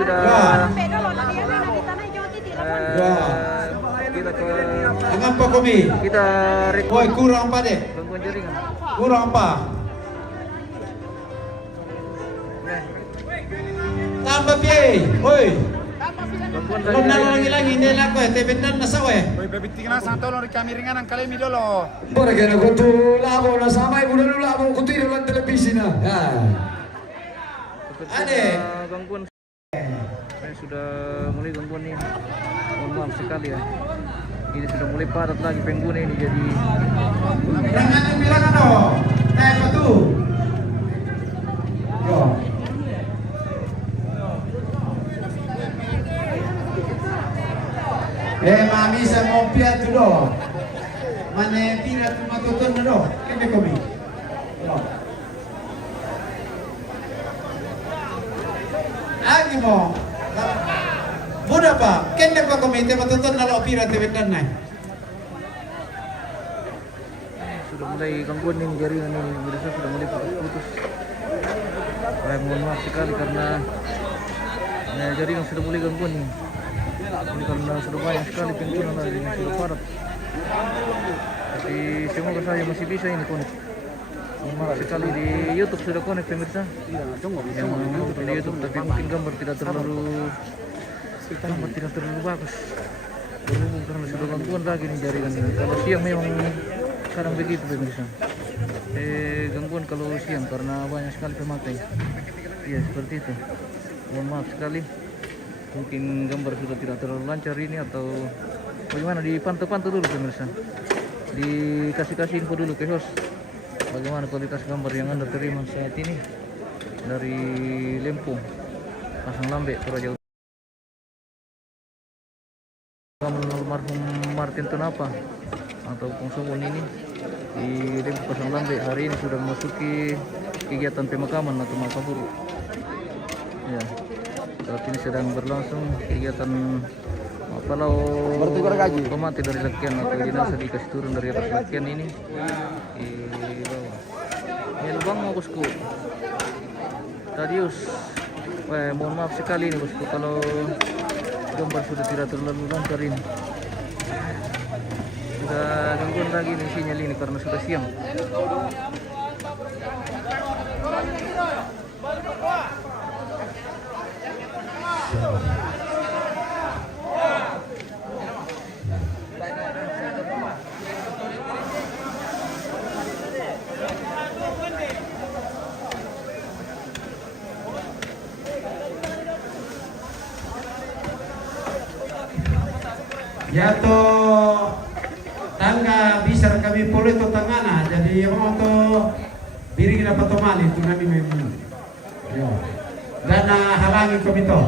sudah kita ke Angapa kami? kita Woi, kurang apa deh? gangguan jaringan. Kurang apa? Nah, Tambah piye? Woi, gangguan belum nalo lagi hindi lang ko eh. Tebendan na sawe. Uy, babitingin na sa tolong kami ringan ang kalemi dolo. Para kaya ko to labo na sama ibu dulu labo ko tiro lang televisi na. Ya. Ade. Gangguan. Sudah mulai gangguan nih. Mohon maaf sekali ya. Ini sudah mulai padat lagi pengguna ini jadi. Jangan bilang ano. Apa tuh? Yo. Mami sa mopia tu do. Mane tira tu matutun na do. Kene komi. Yo. Lagi mo. Muda pa. Kene pa komi te matutun na lo pira te bedan na. Sudah mulai gangguan nih jaringan ini pemirsa sudah mulai putus. Mohon maaf sekali karena jaringan sudah mulai gangguan nih. Ini karena sudah banyak sekali pengguna lagi ini sudah padat. Tapi semoga saya masih bisa ini connect. Mohon maaf sekali di YouTube sudah connect pemirsa. Yang menonton di YouTube tapi mungkin gambar tidak terlalu bagus. Berhubung karena sudah gangguan lagi nih jaringan ini. Kalau siang memang sekarang begitu pemirsa. Gangguan kalau siang karena banyak sekali pemakai. Iya seperti itu. Mohon maaf sekali. Mungkin gambar sudah tidak terlalu lancar ini atau bagaimana, dipantau-pantau dulu pemirsa. Dikasih info dulu ke host. Bagaimana kualitas gambar yang Anda terima saat ini dari Lempung, Pasang Lambe, Toraja. Almarhum Martin Tunapa atau Pungsumun ini di Lempung Pasang Lambe hari ini sudah memasuki kegiatan pemakaman atau makaburu. Ya, saat ini sedang berlangsung kegiatan apalau pemati dari lakian atau jenazah dikasih turun dari atas lakian ini di bawah. Ini lubang mau bosku. Tadius, mohon maaf sekali ini bosku kalau gambar sudah tidak terlalu lancar ini. Sudah gangguan lagi nih sinyal ini karena sudah siang. Ya to tangga bisa kami polo itu tangana jadi yang to biring dapat tomali itu kami memang. Yo. Dan halangi kami to.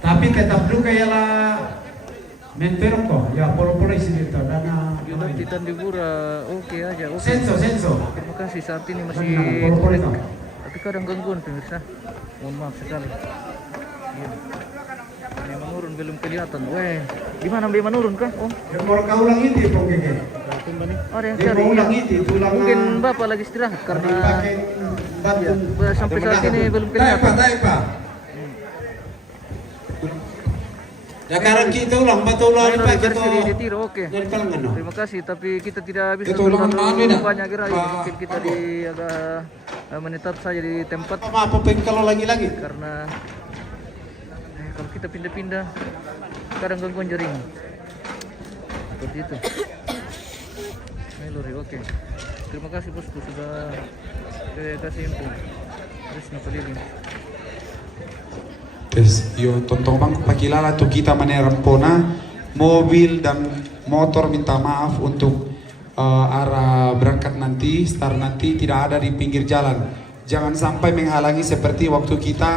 Tapi tetap juga ialah mentor ko. Ya polo-polo isi itu dan Titan Libura oke aja. Oke. senso. Terima kasih saat ini masih Polo-polo itu. tapi kadang gangguan pemirsa. Mohon maaf sekali. Iya. Ini menurun belum kelihatan. Weh, gimana dia menurun kah? Oh, Yang mau kau ulang itu pokoknya. ada yang Dia cari. mau ulang Iya. itu tulang. Mungkin Bapak lagi istirahat karena dipakai batu. Iya, sampai saat ini belum kelihatan. Pak. Sekarang kita ulang batu ulang Ayo, Pak bersih kita. di tiro, oke. Dari kalangan no. Terima kasih, tapi kita tidak bisa Itu ulangan terlalu mana? banyak gerai. Pak. Mungkin kita di agak menetap saja di tempat Apa kalau lagi-lagi? karena kalau kita pindah-pindah kadang gangguan jaringan. Seperti itu. Melori, oke. Terima kasih bosku sudah kasih info. Terus napalilin. Yes, yo tontong bang pakilala tuh kita menerampona mobil dan motor minta maaf untuk arah berangkat nanti, start nanti tidak ada di pinggir jalan. Jangan sampai menghalangi seperti waktu kita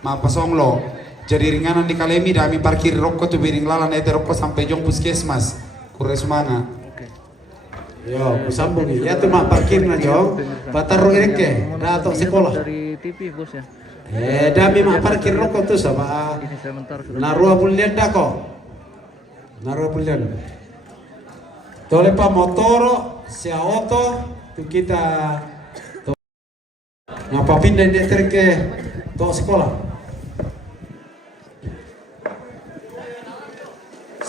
mapasonglo. Jadi ringanan di Kalemi dami parkir rokok tuh biring lalan ete rokok sampai jong puskesmas. Kures mana? Oke. Yo, sambung ya tuh mak parkir na jauh. Batar ireke, datang sekolah. Dari TV bos ya. Dami mak parkir rokok tuh sama. Ini sebentar sudah. Narua bulian dako. Narua bulian. Tole pa motoro, si auto, tuh kita ngapa pindah dia terke to sekolah.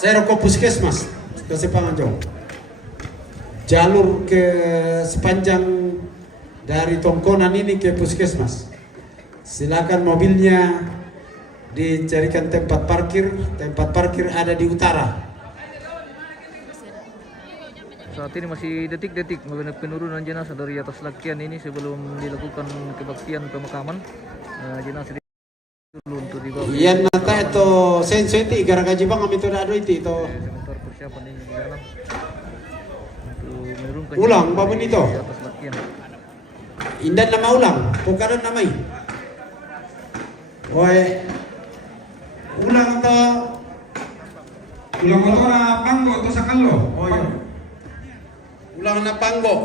Saya ke puskesmas ke Sepanganjong. Jalur ke sepanjang dari Tongkonan ini ke puskesmas. Silakan mobilnya dicarikan tempat parkir. Tempat parkir ada di utara. Saat ini masih detik-detik penurunan jenazah dari atas lakian ini sebelum dilakukan kebaktian pemakaman. Jenazah dulu untuk dibawa. Iya nata itu senso itu gara gaji bang kami itu ada itu. Sebentar persiapan ini di dalam untuk menurunkan Ulang jenazah bapak dari itu. atas lakian. Indan nama ulang, pokaran namai. Oi, ulang atau Ulang motor na panggo to sa kanlo. oh iya. Ulang na panggo.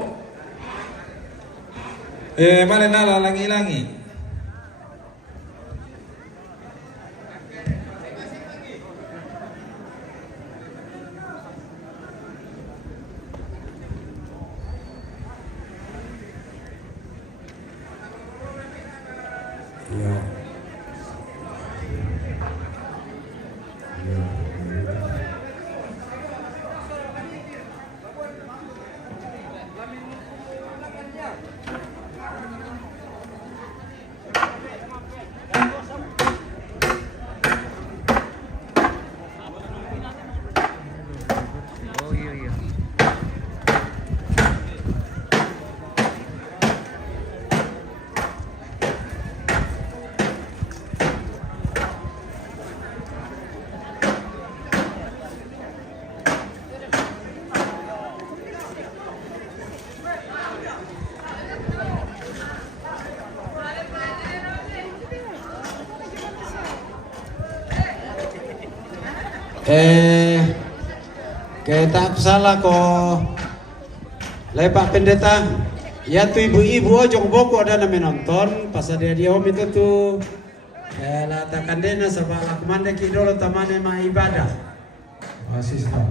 Mali nala langi-langi. Ya. Oh iya iya. Kita salah ko Lepak Pendeta. Ya tuh ibu-ibu ojong boko ada nama nonton pas ada dia om itu tuh latakan dena sebab lakumanda kidolo tamane ma ibadah. Asista.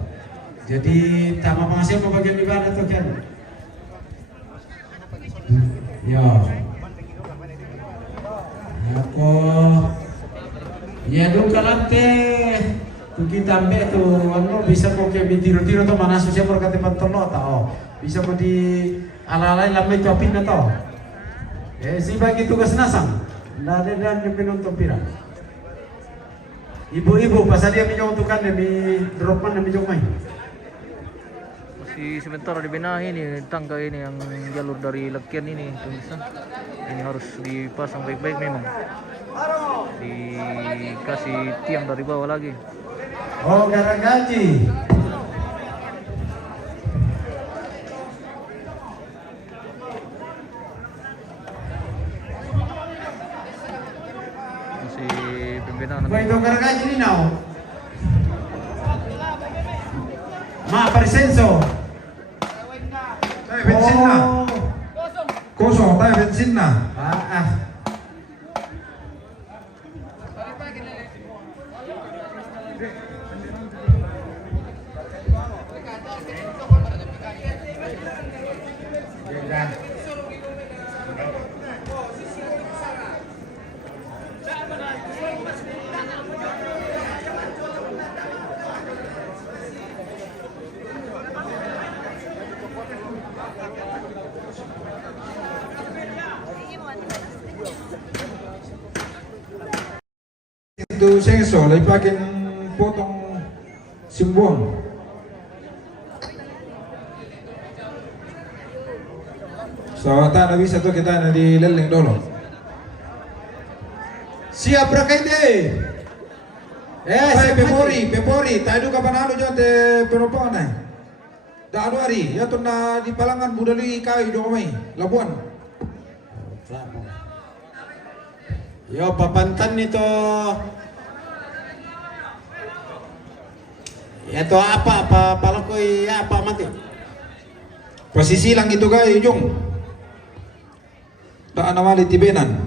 Jadi tama pengasih mau bagian ibadah tuh kan. Ya. Aku ya dulu kalante kita ambil tuh anu bisa kok kayak tiro-tiro tuh mana susah berkati pantolo tau bisa kok di ala-ala lamai copin atau si bagi tugas nasang nggak ada dan penonton pira ibu-ibu pas dia menyontukan demi dropman demi jomai Masih sebentar dibenahi nih tangga ini yang jalur dari lakian ini pemirsa. Ini harus dipasang baik-baik memang. Dikasih tiang dari bawah lagi. oh gara gaji Masih pembinaan. Baik itu gara gaji ini now ma persenso Tayo bensin na. Kosong tayo bensin na. ah Itu senso, lagi pakai potong simbuang. So, tak na bisa to kita na di leleng dolo. siap berkaide Ay, pepori, tayo ka panalo dyan te peropongan ay. Da ano ari, yato na di palangan budali kayo do kamay, Labuan. yo papantan nito ito apa palakoy apa mati Posisi lang ito kayo yung. Da anamali tibenan.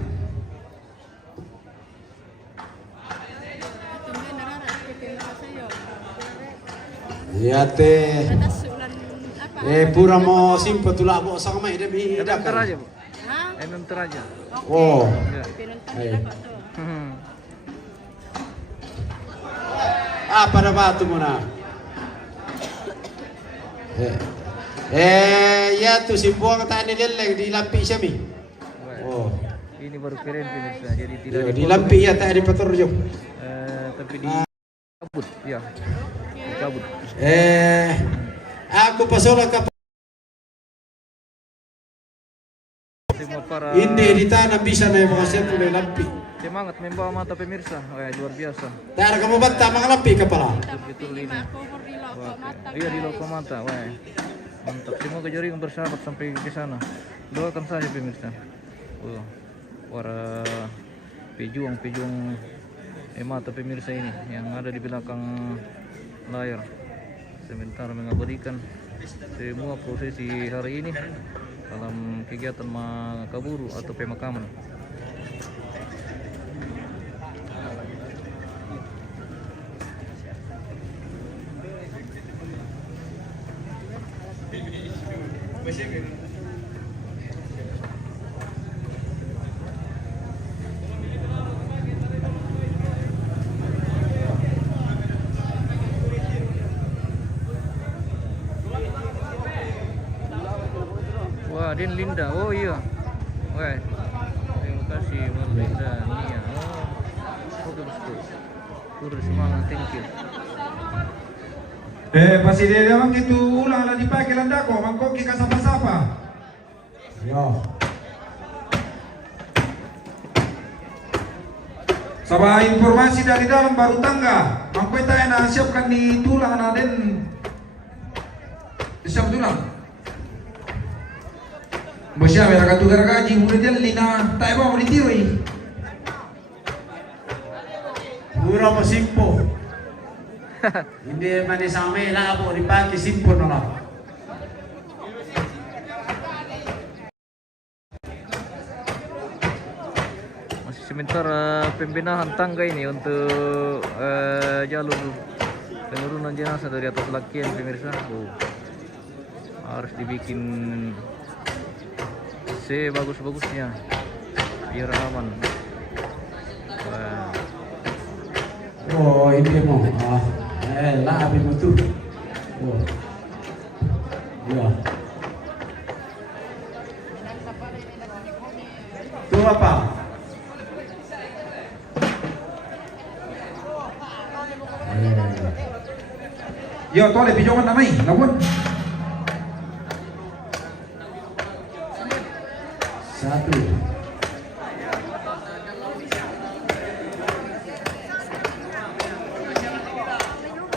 ya te pura mo simpo tulabo sa kamay demi Enter aja bu. Enter aja. oh Ya. ay Apa na batu mo na? Ya tuh si buang tani leleng di lampi siya mi. Oh. Ini baru keren pemirsa. Jadi tidak Di lampi ya tak ada petunjuk. tapi dicabut ya. Dicabut. Aku pasola ka Semua para hindi ditanam bisa na yung mga sentro na lampi. semangat membawa mata pemirsa. Luar biasa. Tara ka mo banta mga lampi ka pala. Betul ini. Wah, iya di loko mata. Wah. Mantap. Semoga jaringan bersahabat sampai ke sana. Doakan saja pemirsa. Para pejuang mata pemirsa ini yang ada di belakang layar. Sebentar mengabadikan semua prosesi hari ini dalam kegiatan makaburu atau pemakaman. Wah, Din Linda. Oh iya. Wah. Terima kasih Linda Nia. Oh, bagus tuh. Turun semangat, thank you. Pasti dia memang itu ulang lah dipakai landako, mangkoki ka sapa-sapa. Yo. Sabah informasi dari dalam baru tangga, mangkoi tayo na siapkan di tulang na din. Siap tulang. Bosya mereka tukar gaji mulai dia lina tayo ba mulai tiwi. Pura mo simpo. Hindi man isang may labo di pagi simpo na lang. Masih sementara pembenahan tangga ini untuk jalur penurunan jenazah dari atas lakian pemirsa. Harus dibikin sebagus-bagusnya biar aman. Wah. Oh ini mo. Labi mo tuh. Oh. Ya. Itu apa? Yo, tole pijongan namay, lawan. Satu.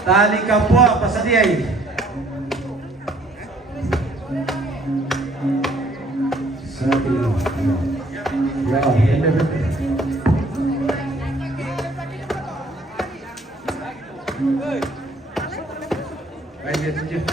Tali kapwa pasadiay. Satu. Ya, baik tunjuk.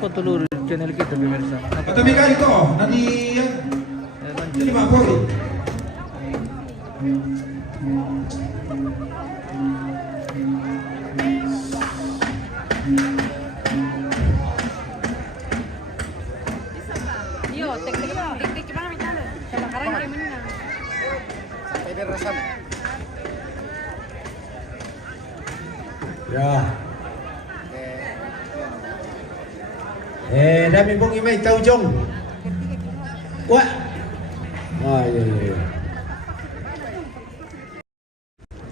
Ikutan dulu channel kita pemirsa. Atau bika ito, nani ini mapori. Yo, tek-tek gimana minta? Kebakaran kayak mana? Sampai dia resam. Ya. Dami pong imay taujong. Wah. Ah, iya iya.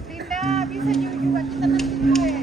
Linda, bisa juga kita nanti dulu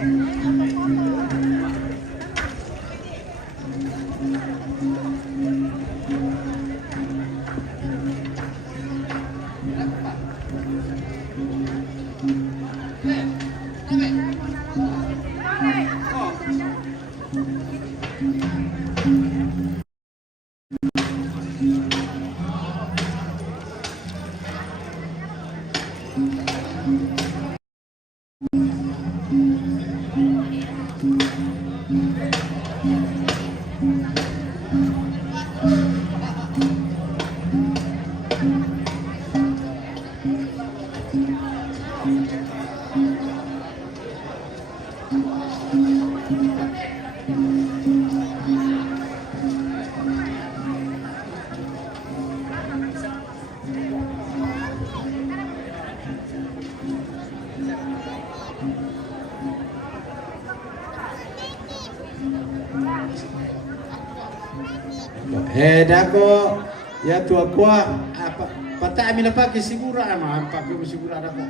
Dako ya tua kuah apa patah ambil pakai sigura ama pakai sigura dako.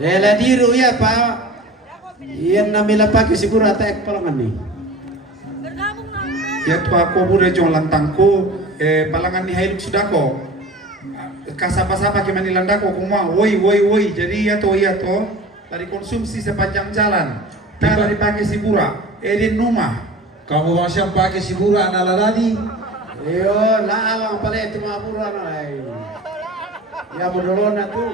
La diru ya pa. Iyan namila pakai sigura tak palangan ni. Ya tua ko bude jong lantangku palangan ni hailuk sudako. Kasapa-sapa ke manilandako kumwa woi jadi ya to dari konsumsi sepanjang jalan. Cara dipakai sibura edin rumah. Kamu masih pakai sibura anak tadi? Iyo la awang pala itu mapura na ay. Ya modolon na tu.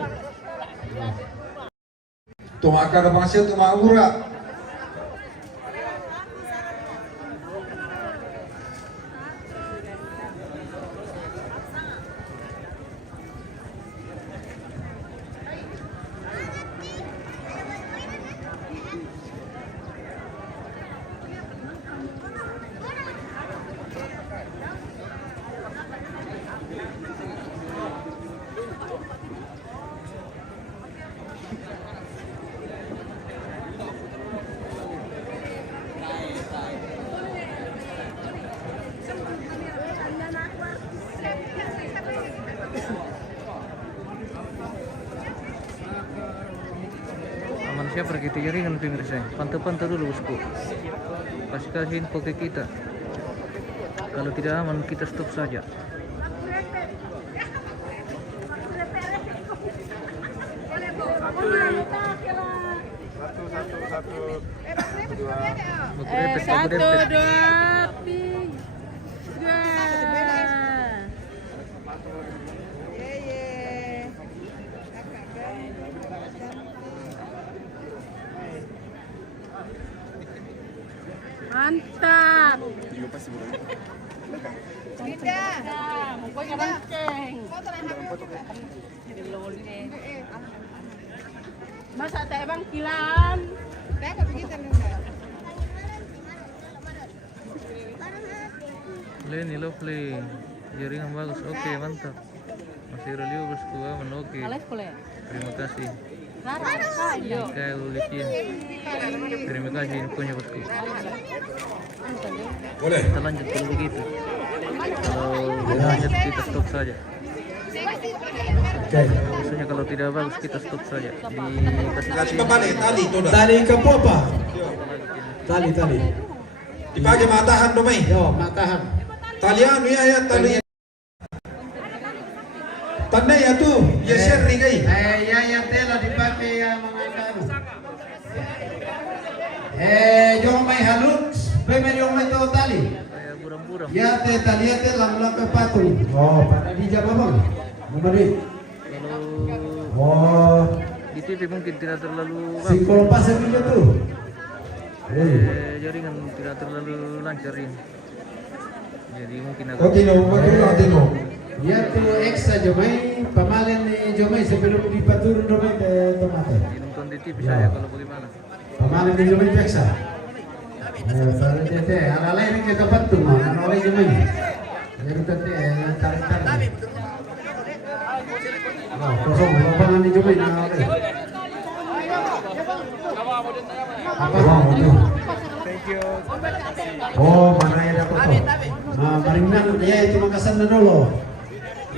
Tumakan apa sih tumahura? Aman siapa kita jaringan pemirsa. Pantau-pantau dulu bosku. Kasih info ke kita. Kalau tidak aman kita stop saja. Satu, dua, tiga. Mantap. Tidak. Pokoknya banceng. Masa teh bangkilan. Play nih lovely. Jaringan bagus. Oke, mantap. Masih relio bosku, aman oke. Terima kasih. Mikael Likin. Terima kasih infonya bosku. Boleh. Kita lanjut kalau begitu. Kalau lanjut kita stop saja. Biasanya kalau tidak bagus kita stop saja. Dikasih Kembali tali itu dah. Tali ke apa? Tali. Dipakai matahan domai. Yo, matahan. Talian ya tali. Tanda ya tu, ya share ni kai. Ya tela dipakai ya mga kano. Yung may haluk, yung may to tali. kayak buram-buram. Ya tali lang ke patung. Oh, pada di Jawa bang. Nomor Kalau Oh, di TV mungkin tidak terlalu bagus. singkol pasir itu tuh. Jaringan tidak terlalu lancar ini. Jadi mungkin agak Kau tino, tino. Ya tuh ekstra jomai, pamalan ni jomai sebelum dipaturun jomai ke tomate. nonton di TV saya kalau bagaimana. Pamalan ni jomai peksa. Kalau dia teh, ala lain kita patung, mana oleh jomai. Jadi tadi tarik. Oh, kosong, lapangan ni jomai na oleh. Apa bang itu? Oh, mana ya dapat tu? Maringnan dia cuma kesan na dulu.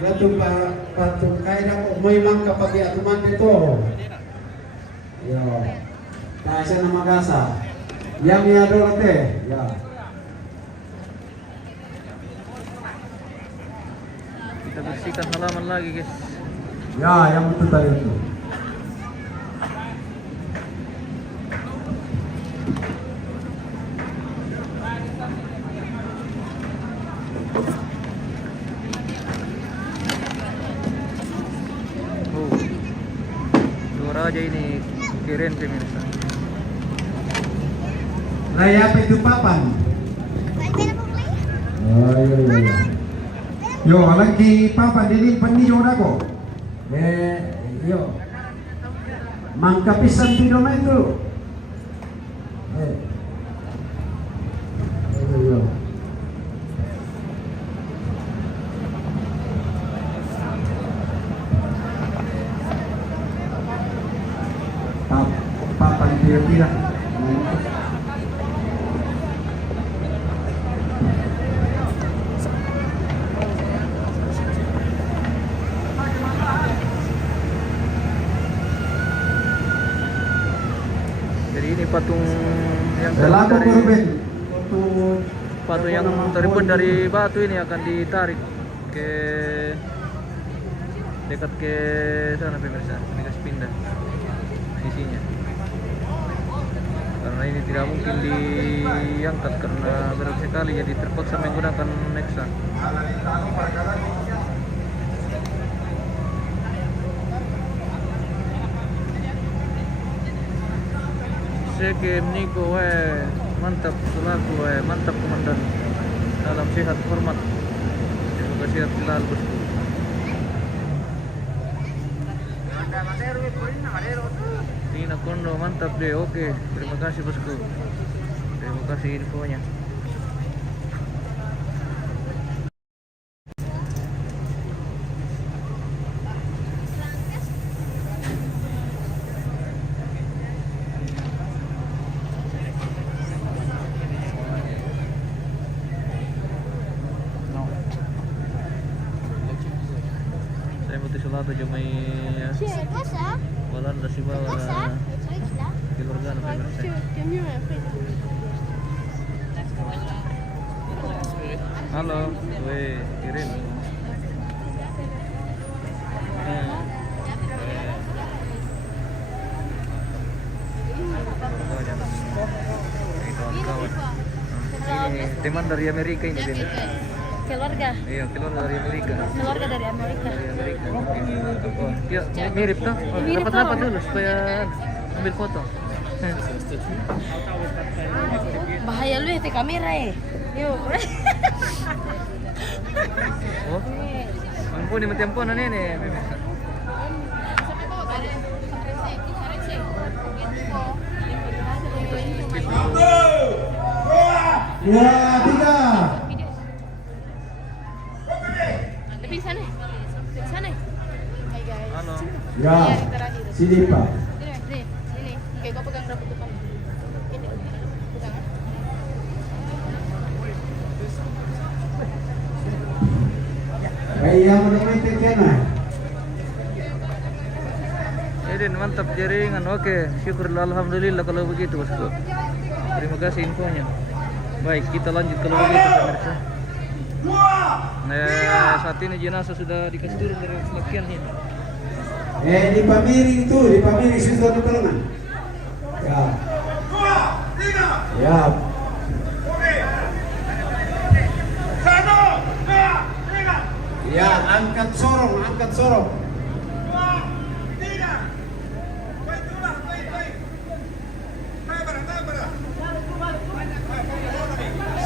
Batu patung kaya dapat may mangka pagi atuman itu. Yo, tayo sa namagasa. Yang ya dulu teh, ya. Kita bersihkan halaman lagi guys. Ya, yang betul tadi itu. Oh, suara aja ini keren pemirsa. Nah, ya apa itu papan? Oh, iya. Yo, lagi papa ini pani jodoh ko. Yo. Mangka pisan ti doma itu. Yo. Papan kira-kira. patung yang Relaku dari Ruben untuk patung yang terbuat dari batu ini akan ditarik ke dekat ke sana pemirsa, dikasih pindah isinya. Karena ini tidak mungkin diangkat karena berat sekali, jadi terpaksa menggunakan Nexa. Sekian Niko, mantap selaku, mantap komandan. Dalam sehat hormat. Semoga sehat selalu bosku. Tina Kondo mantap deh, oke. Terima kasih bosku. Terima kasih infonya. Saya mau tisulata jumai walan nasi bawa keluarga pemirsa. Halo, gue kirim. Ini teman dari Amerika ini Bim. Keluarga. Iya, keluarga dari Amerika. Keluarga dari Amerika. Dari Amerika. Oh, ya mirip tuh. Oh, Mirip rapat-rapat tuh. dulu supaya ambil foto. Bahaya lu ya teh kamera ya. Yuk. Oh, ampun ini temponan ini. dua tiga. Lebih sana. Sana. Hai guys. Halo. Ya, sini Pak. Sini. Oke, gua pegang rambut depan. Ini. Pegang. Kaya menikmati kena. Edin mantap jaringan. Oke, syukurlah alhamdulillah kalau begitu bosku. Terima kasih infonya. Baik, kita lanjut kalau begitu pemirsa. Saat ini jenazah sudah dikasih turun dari sebagian ini. Di pamiring itu, di pamiring sudah diperangan. Ya. Ya. Ya, angkat sorong.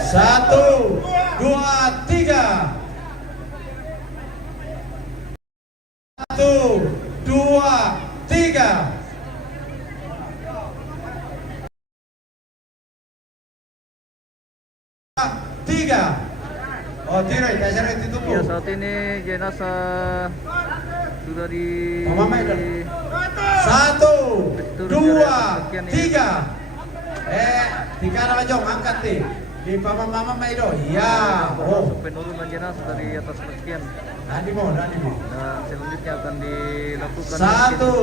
Satu, dua, tiga. Satu, dua, tiga. Tiga. Oh, tidak, dasarnya ditutup. Ya, saat ini jenazah sudah di Satu, dua, tiga. Di kanan aja, angkat nih. Di mama Maido. Ya. Oh. Penurunan jenazah dari atas sebagian. Nani mau. Dan selanjutnya akan dilakukan Satu,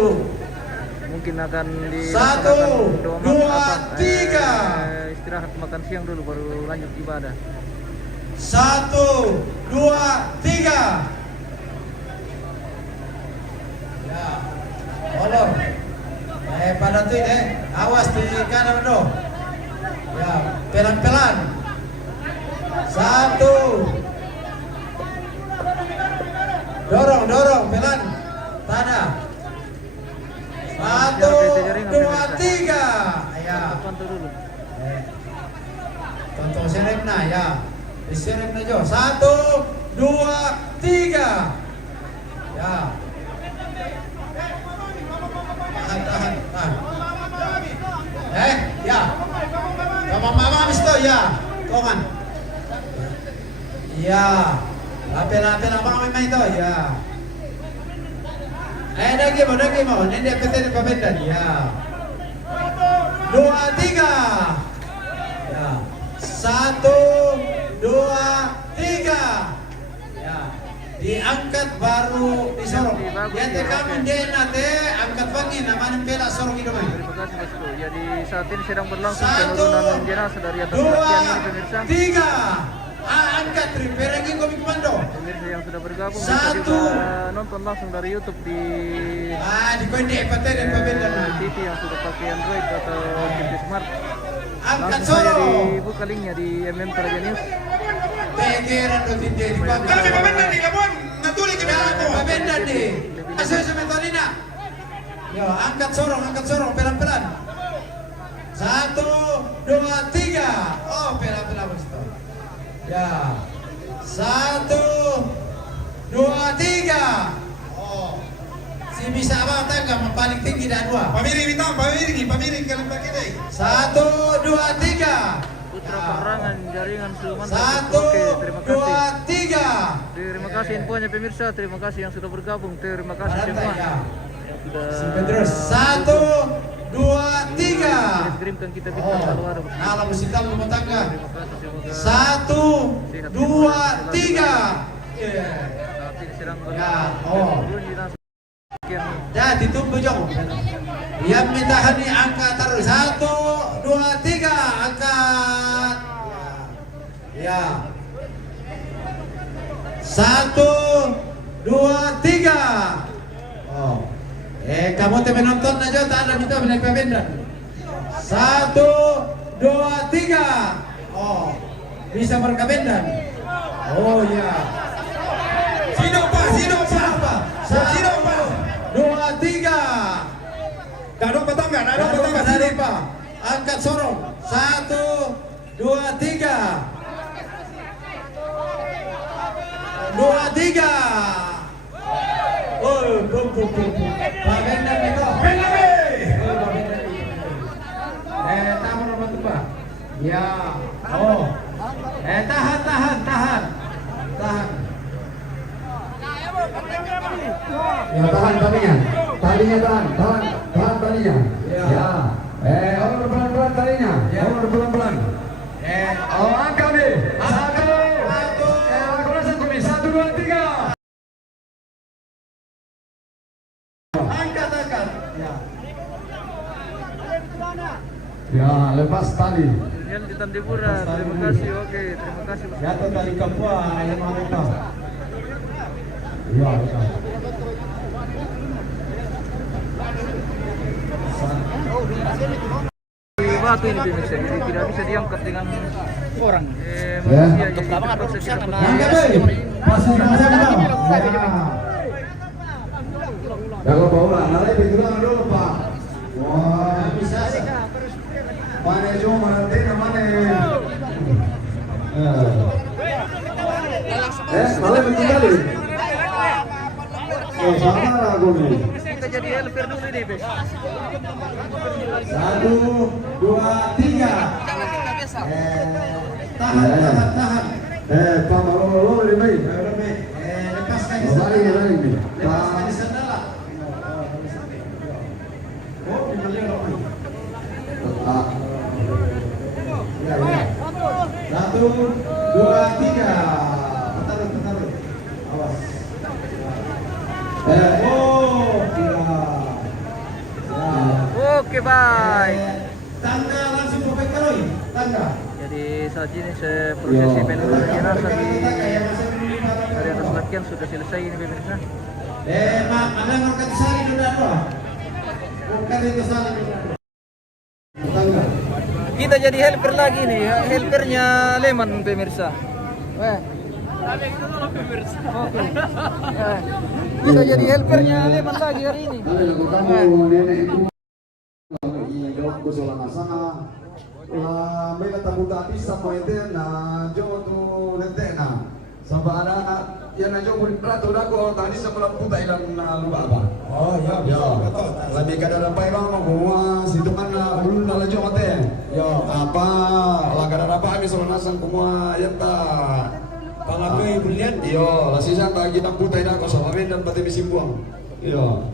mungkin akan Satu, dilaksanakan dua, tiga. Istirahat makan siang dulu baru lanjut ibadah. Satu, dua, tiga. Ya. Olor. Pada tuh ini, awas di kanan dong. Ya, pelan-pelan. Satu. Dorong, pelan. Tanah. Satu, dua, tiga. Ya. Pantau dulu. Contoh seremna ya. Seremna jo. Satu, dua, tiga. Ya. Tahan. Ya. Mama misto ya. Tongan. Ya. Lapel mama itu ya. Dagi mo. Nende pete pabendan ya. Dua, tiga. Ya. Satu, dua, tiga. Ya. diangkat baru disorong. Ya teh kami dena teh angkat pagi namanya pela sorong itu main. Terima kasih Mas Bro. Jadi saat ini sedang berlangsung 1, penurunan jenazah dari atas 2, latihan ini pemirsa. 3. Angkat triperengi komik komando. Pemirsa yang sudah bergabung bisa 1. juga nonton langsung dari YouTube di Di kode pate dan pabenda. TV yang sudah pakai Android atau TV Smart. Angkat Langsung saja sorong. dibuka linknya di MM Toraja News. Tegeran do tinde di bangka. Kalau pabenda di Labuan, natuli kita Pabenda di. Asal sementarina. Yo, angkat sorong pelan-pelan. 1, 2, 3. Oh, pelan-pelan begitu. Ya. 1, 2, 3. Oh. Si bisa apa tangga paling tinggi dan 2. Pamiring kalian pakai deh. 1, 2, 3. Putra perangan jaringan Sumatera. 1, Oke, terima 2, kasih. 3. Terima kasih infonya pemirsa. Terima kasih yang sudah bergabung. Terima kasih semua. Ya. Sudah Sampai terus. 1, 2, 3. kirimkan kita bintang kalau ada. Alam musita rumah tangga. Terima kasih semoga 1, 2, 3. saat ini sedang Ya, oh. berlangsung jenazah. Sekian. Ya, ditunggu jong. Yang mintahan nih angkat terus. 1, 2, 3. Angkat. Ya. 1, 2, 3. Oh. Kamu teh menonton aja tak ada kita benar pabenda. 1, 2, 3. Oh. Bisa berkabendan. Oh ya. Sino pa. 1, 2, 3. Dadong patangga. Dari Pak. Angkat sorong. 1, 2, 3. 2, 3. Oh, Pak Bendan itu. Tahu nomor tu Pak. Ya. Oh. Tahan. Ya tahan talinya talinya. Ya. Ulur pelan-pelan talinya. Ulur pelan-pelan. Oh angkat nih. 1. Langsung kami 1, 2, 3. Angkat. Ya. Ya lepas tali. Yan di Tandipura. Terima kasih. Oke, terima kasih. Mas. Jatuh dari Kapua yang mau tahu. Ya. Di batu ini pemirsa, jadi tidak bisa diangkat dengan orang. Ya. Manusia jadi terpaksa kita Angkat deh. Pasang. Kalau bawa nalai pintu dulu Pak. Wah Bisa. mana cuma nanti mana. Nalai pintu kali. Sama aku nih. kita jadi helper dulu nih, Bes. 1, 2, 3. Tahan. Pak mau lebih baik. Lepaskan di Lari sandala. nih. Lepaskan di sandala. Oh, dibeli dong. Ya. 1, 2, 3. Taruh. Awas. Oh, gila. Oke, baik. Tangga langsung ke Pekaroi. Tangga. Jadi saat ini prosesi penurunan jenazah dari atas latihan sudah selesai ini pemirsa. Mak, ada ngangkat sari sudah apa? Bukan itu salah. Tangga. Kita jadi helper lagi nih, helpernya Leman pemirsa. Oke. Kita jadi helpernya Leman lagi hari ini. Kamu nenek itu hidup kusola nasana. Lah mereka tamu tadi sama itu na jo tu lente na. Sampai anak yang na jo pun ratu dako tadi sebelah puta ilang na lupa apa. Oh ya, Ya, lebih kada dapat bang semua situ kan ulun na jo mate. Ya, apa lah kada dapat kami soal nasang semua yang tak. Pangakui bulian. Yo, lah sisa tak kita puta dako sama dan pati bisi buang. Yo.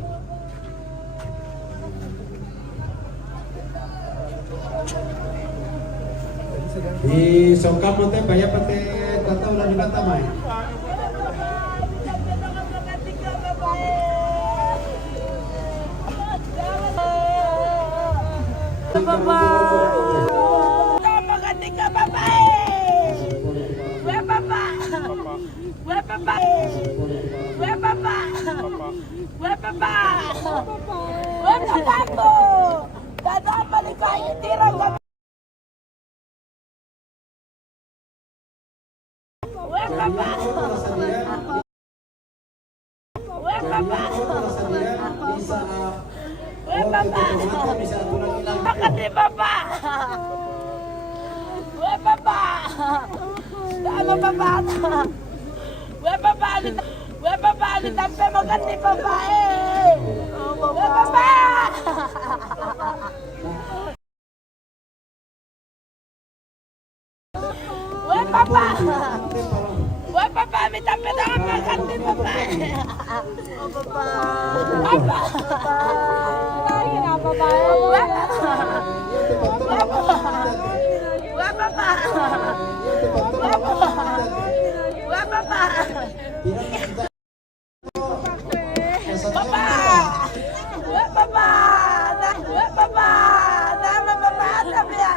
Di sokam teh banyak pate tatau lah di Batam ai. Papa. Magaling ka, Papa. We, Papa. We, Papa. We, Papa. We, Papa. We, Papa ko. Dadama ni kayo tira ka. We, Papa. We, Papa. We, Papa. Makati, Papa. We, Papa. Dama, Papa. We, Papa. We, Papa. Litampe makati, Papa. We, Papa. We, Papa. We, Papa. Litampe makati, Papa. Papa. Papa. Lagi na, Papa. We, Papa. We, Papa. We, Papa. Papa. We, Papa. We, Papa. Dama, Papa. Dama ya.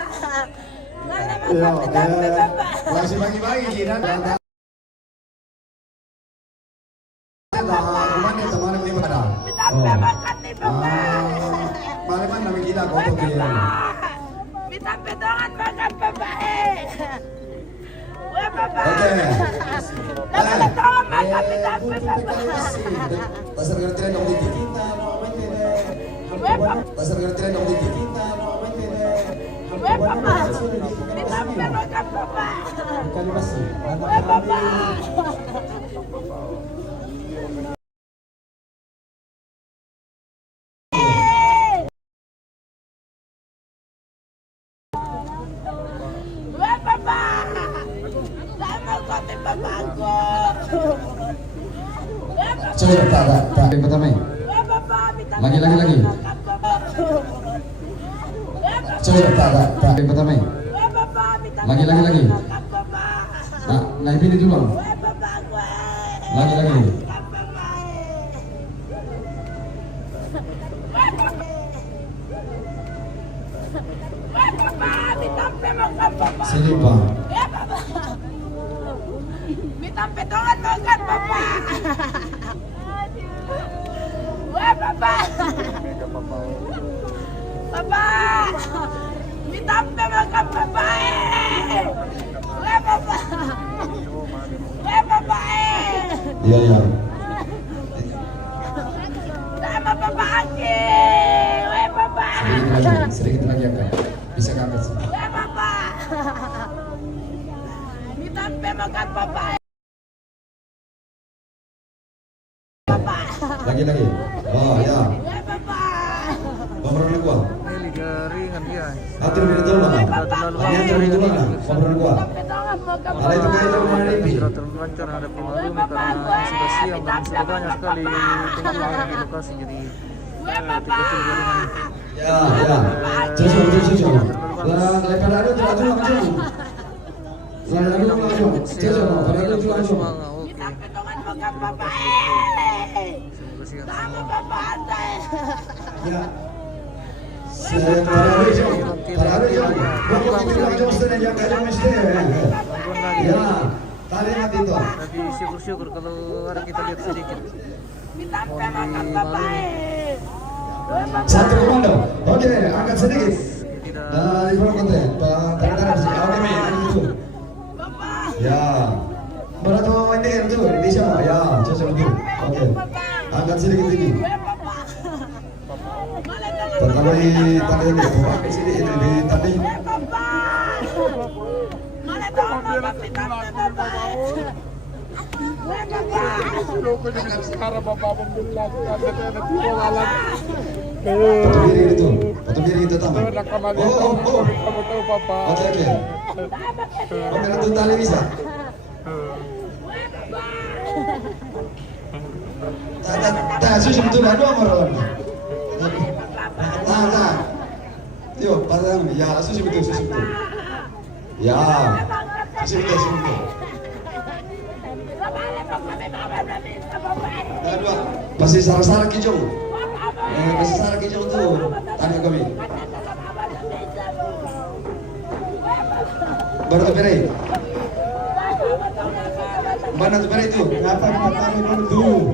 Dama, Papa. Masih bagi-bagi kita. Kemana teman di mana? Litampe makati, Papa. Malaman namin kita kau tu dia. Litampe dongan makan, Papa. We, Papa. Okey. Dama dongan makan, litampe, Papa. Pasar kerja dong titi. We, Papa. Pasar kerja dong titi. We, Papa. Litampe makan, Papa. We, Papa. We, Papa. Dama kopi, Papa ko. We, Papa. Coba tak. Yang pertama. We, Papa. Lagi. Makan, Papa. We, Papa. Coba tak. Yang pertama. We, Papa. Lagi. Makan, Papa. Nah ini dulu. We, Papa. Gue. Lagi. Makan, Papa. We, Papa. We, Papa. Litampe makan, Papa. Sini bang. We, Papa. Litampe dongan makan, Papa. We, Papa. Papa. Litampe makan, Papa. We, Papa. We, Papa. Iya. Sama Papa Angki. We, Papa. Sedikit lagi akan. Bisa angkat sini. We, Papa. Litampe makan, Papa. Papa. Lagi. Oh ya. We, Papa. Pemberontak gua. Ini liga ringan dia. Atur minit dulu lah. Terlalu Lagi atur minit dulu lah. Pemberontak gua. Litampe dongan makan, Ada itu kayak itu mana ini? Sudah terlalu lancar hadapi Malumi karena sudah siang dan sudah banyak sekali pengumuman di lokasi, jadi We, Papa. Ya. Cucu. Lah, daripada ada tu langsung. Lah, langsung. Cucu, pada itu langsung. semangat. Oke, Litampe dongan makan, Papa. semoga sihat Sama semua. Papa Ante. Ya. Saya para jom. Bapak kita langsung sudah yang kaya mesti. Bantuan lagi. Ya. Tadi mati itu. Tapi syukur-syukur kalau ada kita lihat sedikit. Litampe makan, Papa. We, Papa. Satu komando. Oke, angkat sedikit. Tidak Dari Purwokerto. Tangan di sini. Oke, itu. Papa. Ya. Mana tuh ini itu Indonesia. Ya, cocok itu. Oke. Angkat sedikit ini. We, Papa. Pertama di tadi ini. Pakai sini ini di tadi. We, Papa. Mana tahu makan litampe, Papa. We, Papa. Potong piring itu. Potong piring itu tambah. Oh. Oke. Oke, itu tali bisa. Tak, susu betul ada orang. Nah. Yuk, pasang. Ya, susu betul. Ya. Susu betul. Dua. Pasti sarak-sarak kijong. Pasti sarak kijong tuh. Tanya kami. baru tu berai. Mana tu berai tu? Kenapa kami dulu tuh?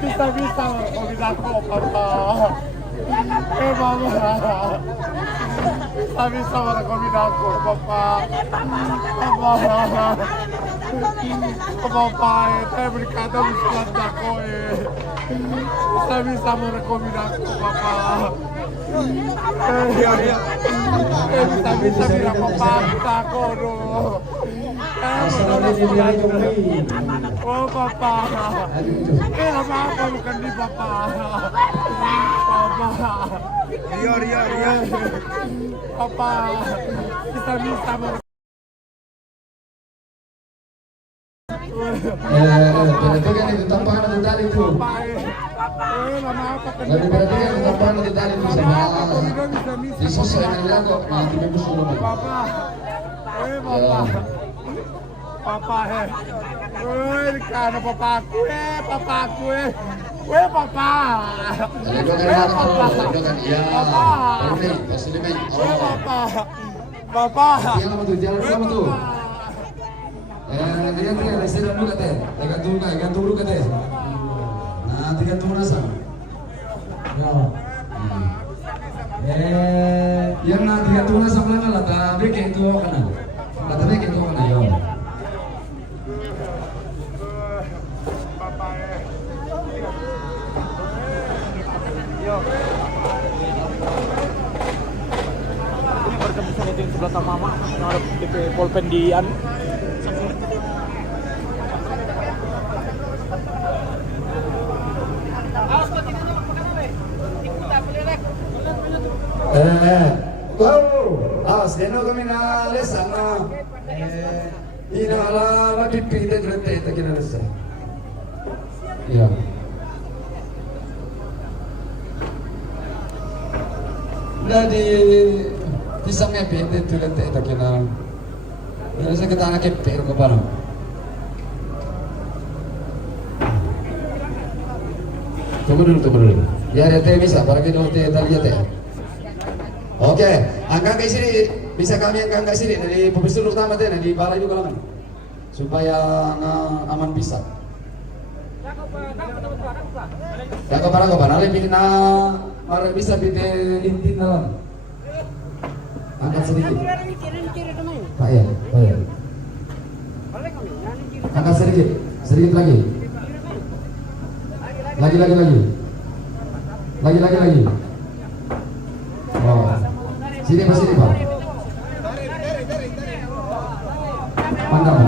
Bisa-bisa kau bilang kok papa. Mama. Bisa-bisa mana kau bilang kok papa. Papa. Papa, saya berkata berselat aku Bisa-bisa mana kau bilang kok papa. Bisa-bisa bilang papa aku dulu. Oh papa, apa bukan di papa. Papa, Rio. Papa, kita bisa Perhatikan itu tampahan atau tali itu. Lebih perhatikan itu tampahan atau tali itu sama. Disesuaikan dengan kok. Nanti bagus dulu. Papa, karena papaku, papa. Papa. Jalan sama tuh. Lihat, saya dulu kata. Gantung dulu kata. Nah, gantung rasa. Yang nanti gantung rasa pelan lah. Tapi kayak itu kan. Tapi kayak itu kan ya. Ini berkebusan itu yang sebelah sama mama yang ada DP Polpendian. Seno kami na lesan na ina ala matipite drete ita kina lesan. Ya. Jadi pisangnya pite drete ita kina. Ya saya kata anak kepir ko parang. Tunggu dulu. Biar ete bisa, para kita ete tadi ete. Oke, angkat ke sini, bisa kami angkat ke sini dari pembisul utama teh, di balai juga lah, supaya aman bisa. Jago para nanti bikin mara bisa bikin inti dalam. Angkat sedikit. Pak ya. Angkat sedikit lagi. Lagi. Oh. Sini Pak. Mantap.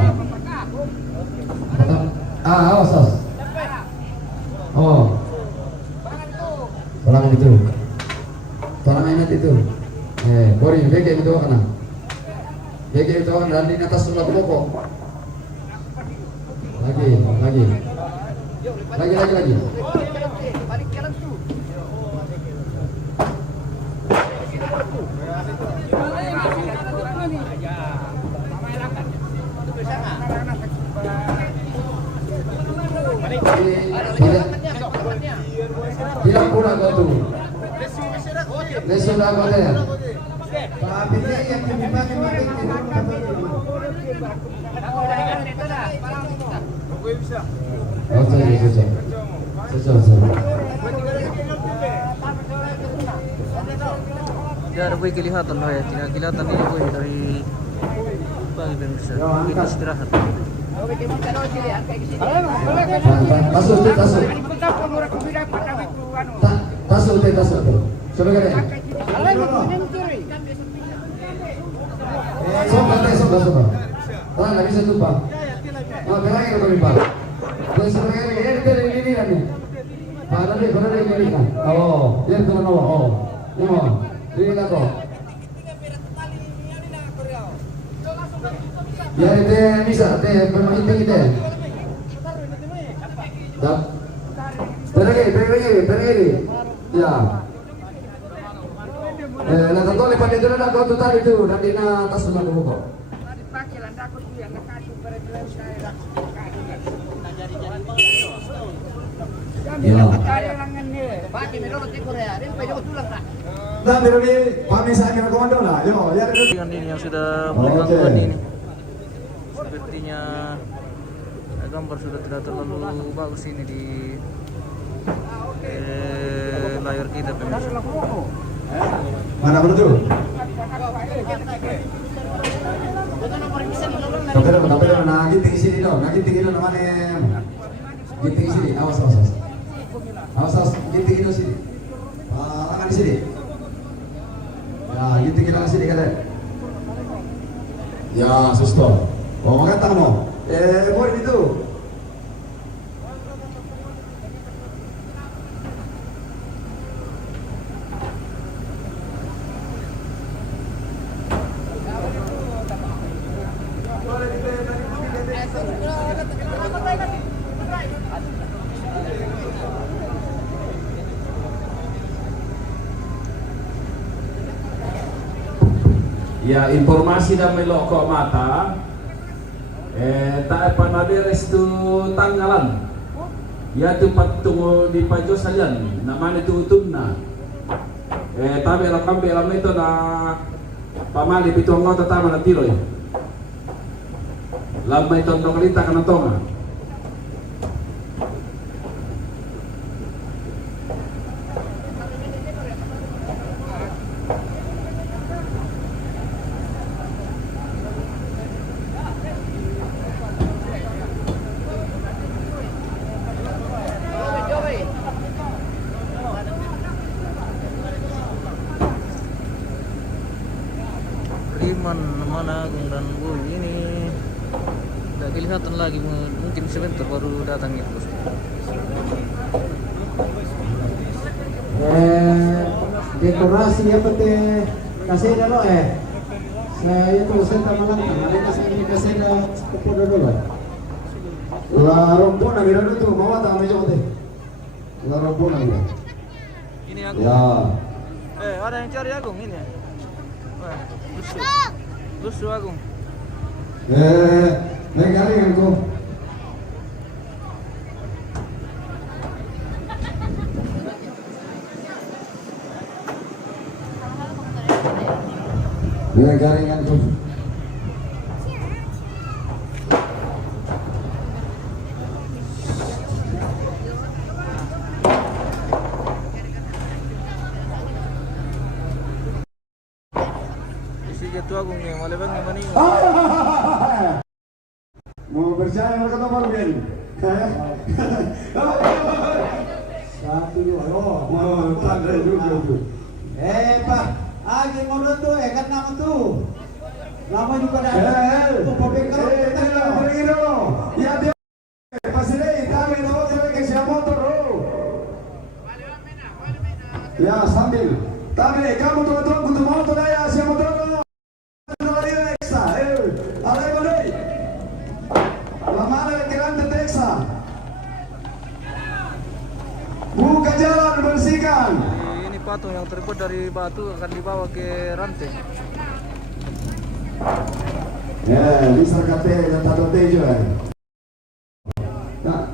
Awas. Oh. Tolong itu. Tolong ingat itu. Bori, bege itu kana. Bege itu kana di atas sudah pokok. Lagi. Bilang pulang kau tu. Sudah kau deh. Tapi dia yang dipakai Dari boy kelihatan lah ya, tidak kelihatan ini boy dari pagi pemirsa. Kita istirahat. Tasuk. Coba kalian. Sobat. Nggak bisa tuh Pak. Berangkat ke kami Pak. Terus ini nanti. Pak nanti ini kan. Oh, dia turun oh. Ini kan kok. Ya itu bisa, memang itu kita. Berlagi. Ya. Natatole pa dito na ako total itu nanti na atas na ko. Ya. Dan dari pamisa kira komando lah. Yo, ya. Dengan ini yang sudah mulai gangguan ini. Sepertinya gambar sudah tidak terlalu bagus ini di layar kita pemirsa. Mana betul? Tapi nagi tinggi sini dong, nagi tinggi dong mana? Tinggi sini, awas. Awas, tinggi dong sini. Tangan di sini. Ya, tinggi dong sini kan? Ya, suster. Oh, makan tangan no. Boleh itu. Ya, informasi na may loko mata tayo panaberes tu tanggalan ya tu patungo di pajo salian naman itu utum na tabi alam kambi alam ito na pamali bituang ngau tatama na tiroy lamay ito nokalita ka na tonga mana Agung dan Bu ini tidak kelihatan lagi, mungkin sebentar baru datang itu. Dekorasi apa teh kasih dulu saya tuh saya tamalan mereka saya kasih kepada dulu lah rompona mira dulu mau tak meja teh lah rompona ini Agung ya ada yang cari Agung ini ya. Lusu Agung. Megaling aku. Megaling aku. Jatuh Agung yang mulai bang yang mana? Mau berjaya mereka tuh baru gini. Satu dua, mau tanda juga tuh. Pak, agi mau tuh, kan nama tuh. Lama juga dah. Tuh pabekar. Pergi dong. Ya dia. Pasti deh, tahu itu mau ke siapa motor. Ya sambil. Tapi kamu tuh kutu motor ya siapa motor. Buka jalan, bersihkan. Ini patung yang terbuat dari batu akan dibawa ke rantai. Ya, bisa kate dan tato tejo ya. Nah,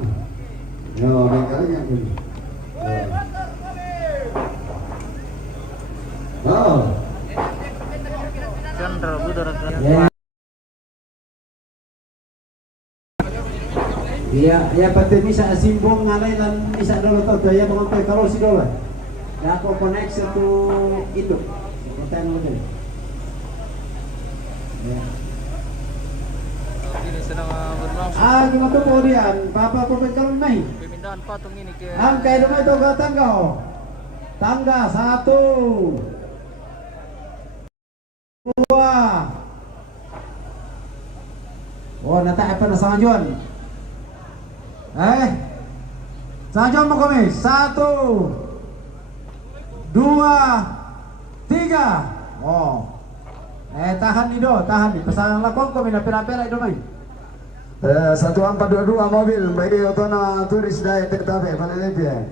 yo, mereka yang ini. Oh. Chandra Budara. Ya pati bisa simbong ngalay dan bisa dulu tuh ya mengontek kalau si dulu. Ya aku koneksi to itu. Konten model. Ya. Ini sedang berlangsung. Gimana tuh kemudian? Papa pemain kalau naik. Pemindahan patung ini ke. Angka itu itu ke tangga. Tangga 1, 2. Oh, nata apa na sangajon? Sangajon mo kami. 1, 2, 3. Oh. Tahan Ido, tahan. Pasang lakon kami na pila-pila Ido may. 1422 mobil bagi otona turis daya tertape Palelepi.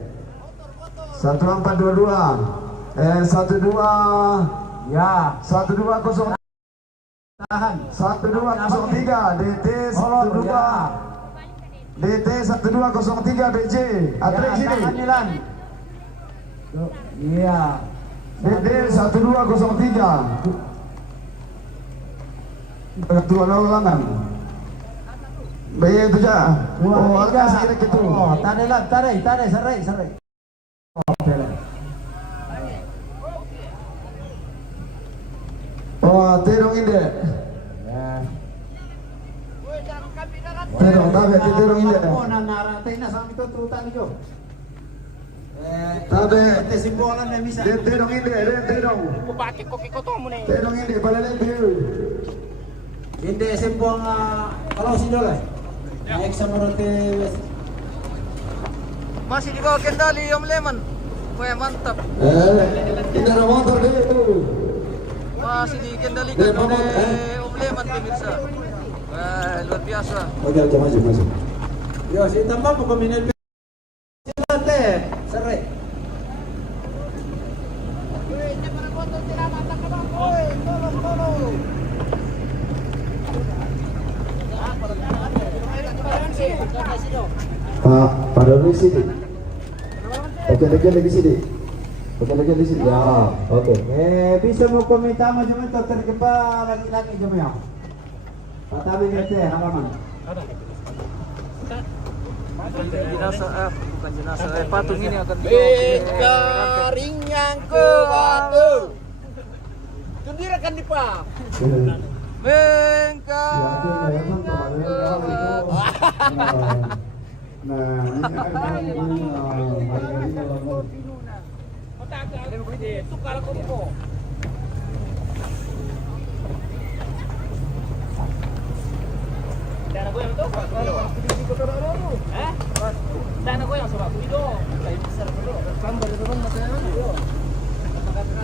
1422 12 Ya. 1203 Tahan. 1203 DT 12 DT 1203 DJ Atrik sini. Tahan Milan. Iya. DT 1203 Ketua Lalangan Bayi itu aja. Oh, harga sekira gitu. Oh, tarik, sarai. Oh, terong inde. Terong, tabe, terong inde. Oh, nanarate na sa amin to tutan nyo. Tabe, Simbolan na misa. terong inde, terong. Bakit ko kiko to mo na Terong inde, palalay biyu. Hindi simbol nga kalau si Dolay. Naik sa Morote. Masih di bawah kendali Om Leman. Wah, mantap. Ini ada motor dulu. Masih dikendalikan oleh Om Leman pemirsa. Wah, luar biasa. Oke, maju. Yo, si tambah pemain Silate, sarai. Pak, pada di sini. Oke, lagi di sini. Ya, oke. Bisa mo kumita mo dyan ito, terkeba lagi-lagi dyan mo yan. Patabi nito halaman. Jenazah, bukan jenazah, patung ini akan Bekaring yang ke batu. Tundirakan di pa. Tukar ko po. Dana ko yang to? Eh? Dana ko yang surat dito. Kayo besar dulu. Sambar itu kan masih ada.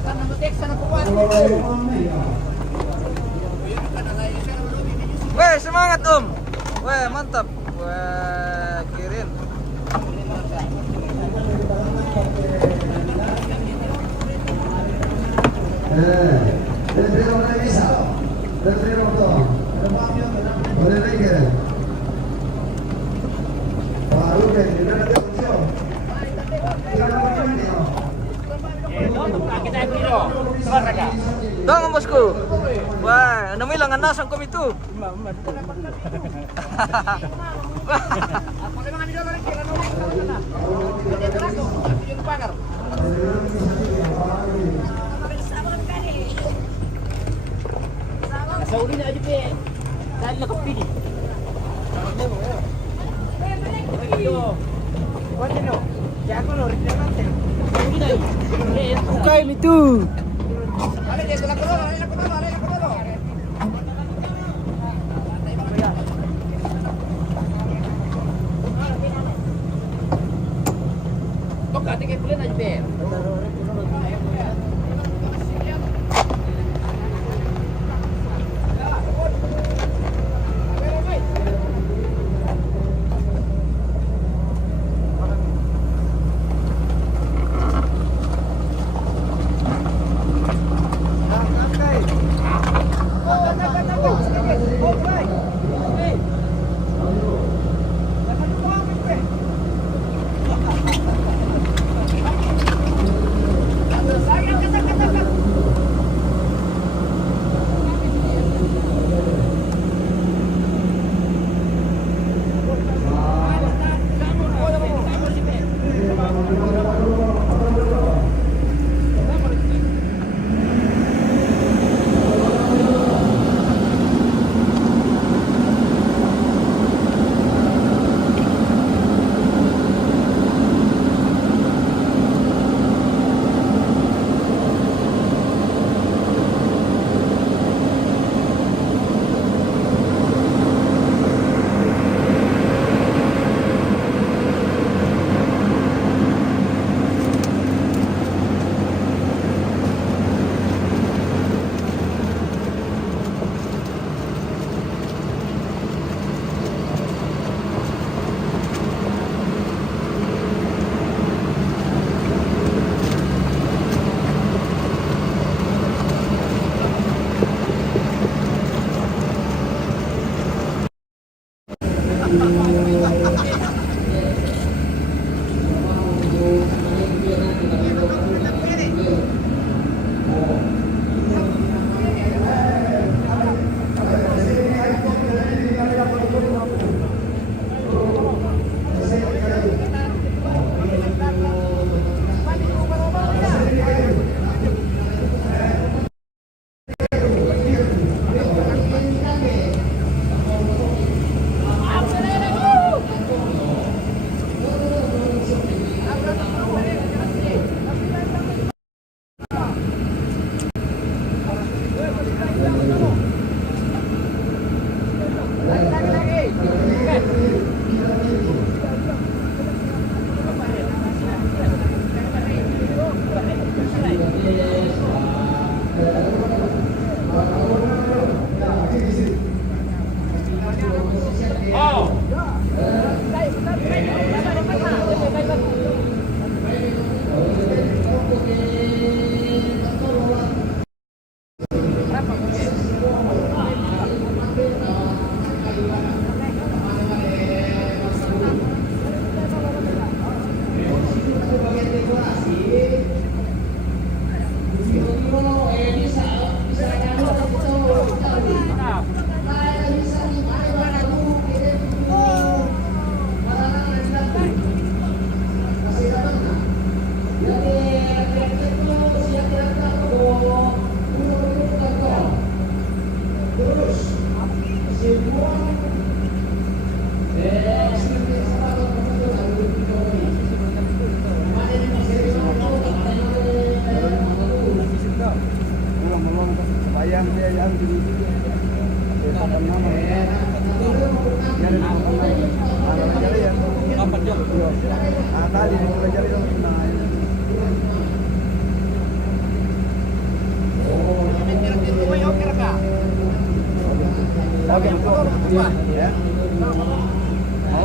Kan nang tek sana ko Weh, semangat Om. Weh, mantap. Weh, kirim. Terima kasih. Boleh lagi. Baru deh, kita ada unsur. kita dito. Saraka. Dong, bosku. Wah, namilang nasang kami itu. Ako naman kami doon kila no na. Dito na ko. Yung pagar. Sa uli na aja dahil nakapili. Ukay itu.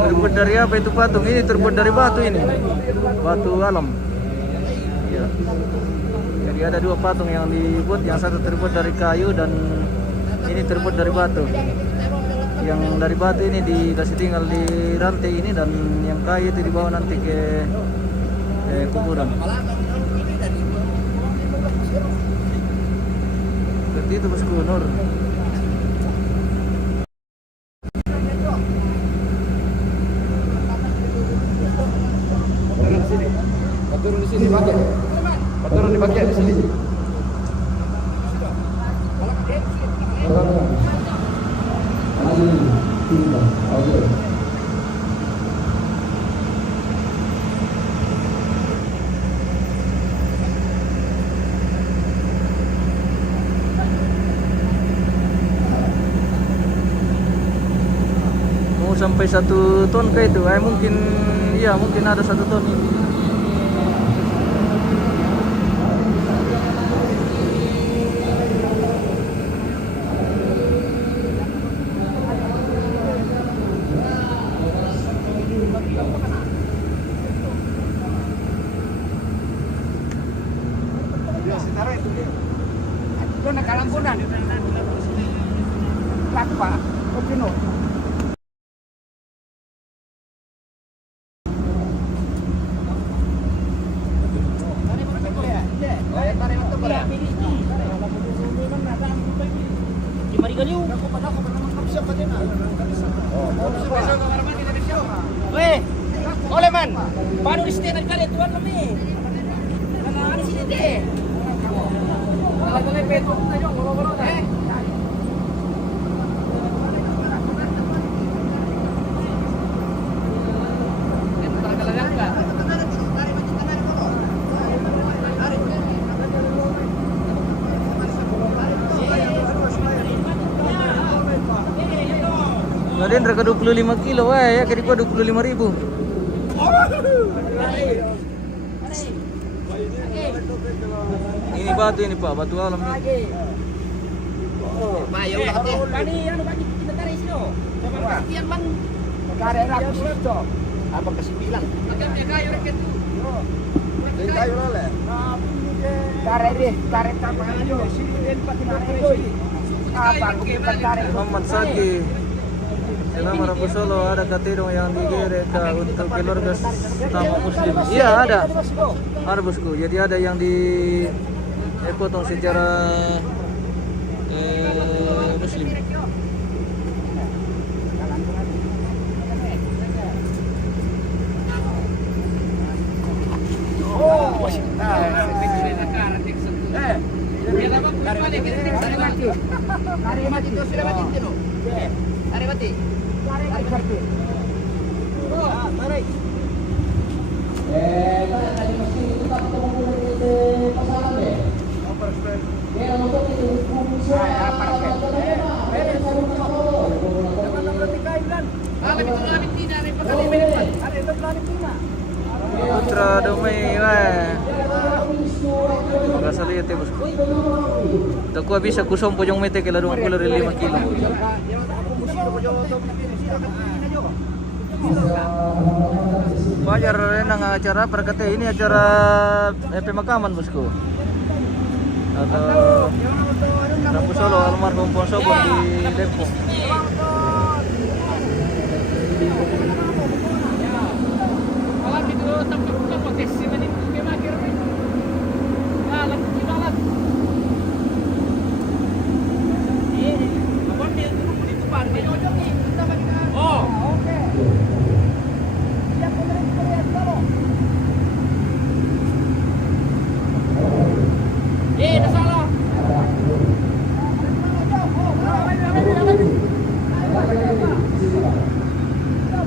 Terbuat dari apa itu patung? Ini terbuat dari batu ini, batu alam. Ya. Jadi ada dua patung yang dibuat, yang satu terbuat dari kayu dan ini terbuat dari batu. Yang dari batu ini dikasih tinggal di rantai ini, dan yang kayu itu dibawa nanti ke kuburan. Seperti itu Bosku Nur. Turun di sini pakai. Turun dipakai di sini. Oke. Mau sampai 1 ton ke itu? Mungkin ya, mungkin ada 1 ton ini. Weh, oleh man, paano di sini kali tuan kami? Karena di sini deh. Kalau boleh petu, ayo ngoro-ngoro deh. Kemudian harga 25 kilo, ya kira 25.000. Ini batu ini Pak, batu alam ini. Mayo hati. Pani anu bagi kita tarik sini. Coba perhatian Bang. Kare rapi situ. Apa ke-9? Macam dia kayu rek itu. Kayu lele. Kare deh, kare tambahan aja. Sini den pakai kare sini. Apa kita kare Muhammad Saki. Selama Rabu Solo ada katedral yang dikirim untuk keluarga tamu muslim. Iya ada bosku. Jadi ada yang dipotong secara muslim. Putra Domay makasali ito bosku. Tako bisa kusong po yung mete kila 25 kilo. Wajar rin ang acara perkate ini acara pemakaman bosku. Atau Rabu Solo almarhum Ponsobo di Depok.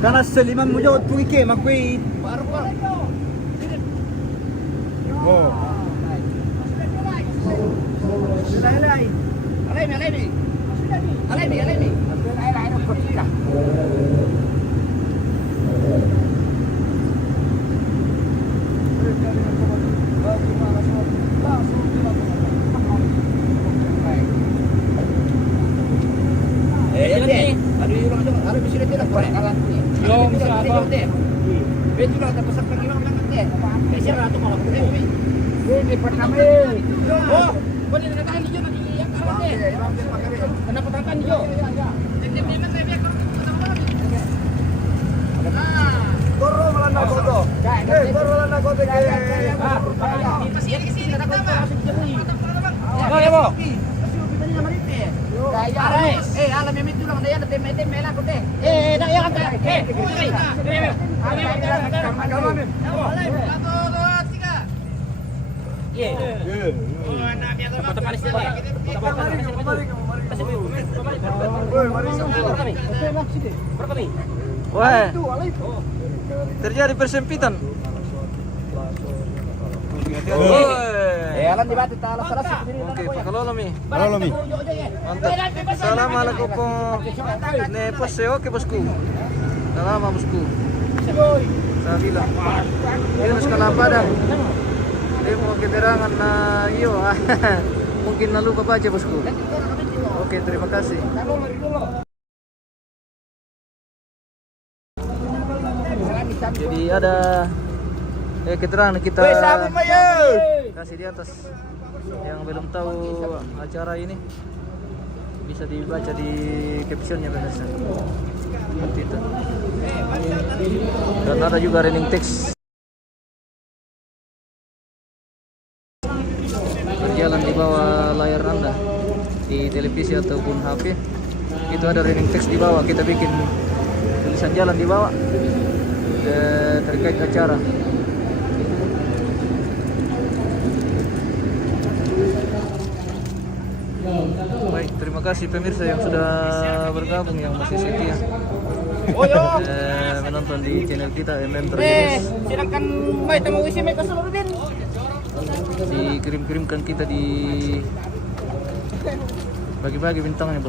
Karena seliman mo jauh tuh ike makwe. Oh. Alemi. Wah, terjadi persempitan. Alam di batu talas salas. Oke, pakalolomi. Malolomi. Mantap. Assalamualaikum po. Ne poseo ke bosku. Salam bosku. Saya bilang. Yunus Kalapadang. Demo keterangan na iyo. Mungkin nalupa baca bosku. Oke, terima kasih. Jadi ada keterangan kita kasih di atas. Yang belum tahu acara ini bisa dibaca di captionnya pemirsa. Seperti itu. Dan ada juga running text berjalan di bawah layar Anda di televisi ataupun HP. Itu ada running text di bawah, kita bikin tulisan jalan di bawah terkait acara. Baik, terima kasih pemirsa yang sudah bergabung, yang masih setia menonton di channel kita MM Terjenis. Silakan may tamo isi may kasulur din. Dikirim-kirimkan kita di bagi-bagi bintangnya.